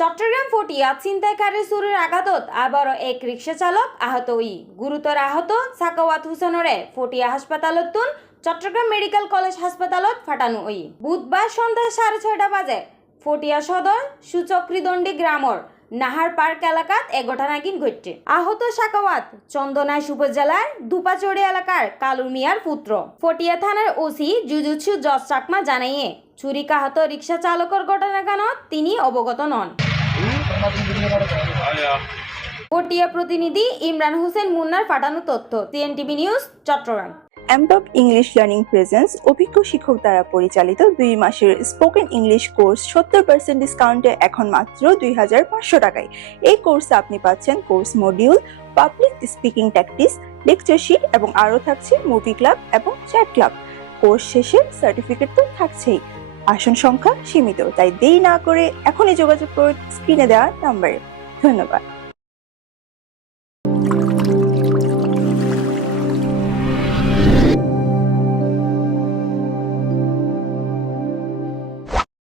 চট্টগ্রাম ফটিয়া ছিনতাইকারী চুরির আঘাতত আবারও এক রিক্সা চালক আহত গুরুতর আহত সাকাওয়াত হুসেনরে ফটিয়া হাসপাতালত চট্টগ্রাম মেডিকেল কলেজ হাসপাতালত ফাটানো বুধবার সন্ধ্যা 6:30 বাজে ফটিয়া সদর সুচক্রীদণ্ডী গ্রামর নাহার পার্ক এলাকাত এ ঘটনা ঘটছে। আহত সাকাওয়াত চন্দনাইশ উপজেলার দুপাচড়ি এলাকার কালু মিয়ার পুত্র। ফটিয়া থানার ওসি জুজুৎসু জজ চাকমা জানাইয়ে ছুরিকাহত রিক্সা চালকের ঘটনাকানত তিনি অবগত নন। পটিয়া প্রতিনিধি ইমরান হোসেন মুন্নার পাঠানো তথ্য, TNTV নিউজ, চট্টগ্রাম। এমটক ইংলিশ লার্নিং প্রেজেন্স অভিজ্ঞ শিক্ষক দ্বারা পরিচালিত 2 মাসের স্পোকেন ইংলিশ কোর্স 70% ডিসকাউন্টে এখন মাত্র 2500 টাকায়। এই কোর্সে আপনি পাচ্ছেন course module, public speaking practice, lecture sheet এবং আরও থাকছে মুভি ক্লাব এবং চ্যাট ক্লাব। কোর্স শেষে সার্টিফিকেট তো থাকছেই। আসন সংখ্যা সীমিত, তাই দেরি না করে এখনই যোগাযোগ করুন স্ক্রিনে দেওয়া নম্বরে। ধন্যবাদ।